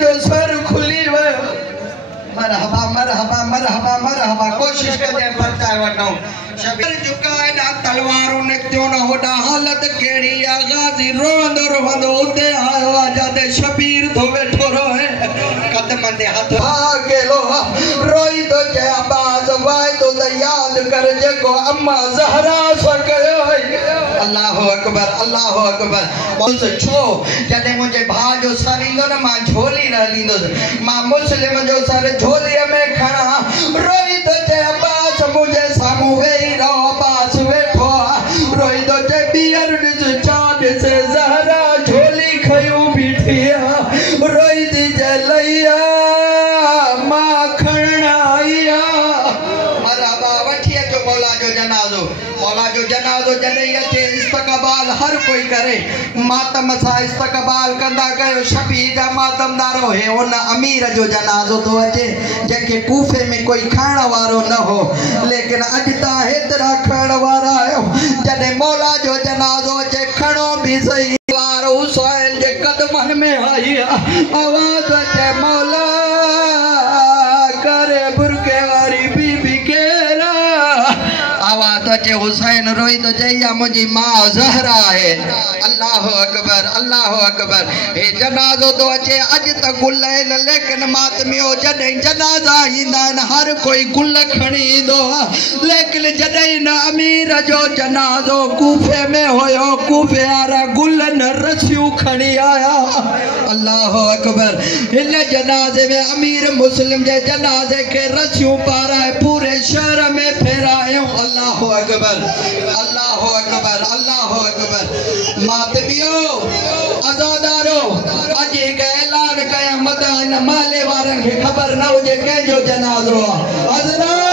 जो सर खुली वे मरहबा मरहबा मरहबा मरहबा कोशिश कजे परचाए वठो शबीर झुकाए ना तलवारों ने क्यों ना होड़ा हालत केड़ी आ गाजी रोंदो रोंदो उते आयो आजादे शबीर तो बैठो रोए कदम दे हाथ आगे लो रोई तो जे आवाज वाई तो याद कर जको अम्मा ज़हरा सकयो अल्लाह अकबर अल्लाह अकबर बोल छो जदे मुझे भा जो सर इंदो ना मां झोली न लींदो मां मुस्लिम जो सर झोली में खड़ा रोई तो जे आवाज मुझे सामू वेई रो पास बैठो रोई तो जे बियर दिस चांद से ज़हरा झोली खयो बिठिया रोई दी जे लैया मां खणा आया मरहबा वठिए जो मौला जो जनाजो जदे अचे इस्तकबाल हर कोई करे मातम सा इस्तकबाल कंदा कयो शबीर जा मातमदारो है उन अमीर जो जनाजो तो अचे जेके कूफे में कोई खाण वारो न हो लेकिन अज ता हेतरा खाण वारा आयो जदे मौला जो जनाजो अचे खणो भी सही वार हुसैन जे कदमन में आई आवाज अचे मौला करे बुरके वारी बीबी केरा आवाज अचे हुसैन रोई तो जैया मुझी मां ज़हरा है अल्लाह अकबर हे जनाजो तो अचे अज तक गुल लेकिन मातमियो जदे जनाजा इंदा हर कोई गुल खणी इंदो लेकिन जदे न अमीर जो जनाजो कूफे में होयो कूफे आरा गुल न रसियो खणी आया अल्लाह अकबर इन जनाजे में अमीर मुस्लिम जे जनाजे के रसियो पारा पूरे शहर में फेरायो अल्लाह अकबर अल्लाह अकबर अल्लाह अकबर मातमियो अज़ादारो अज के ऐलान कया मदान माले वारन के खबर न हो जे के जो जनाजो हज़रत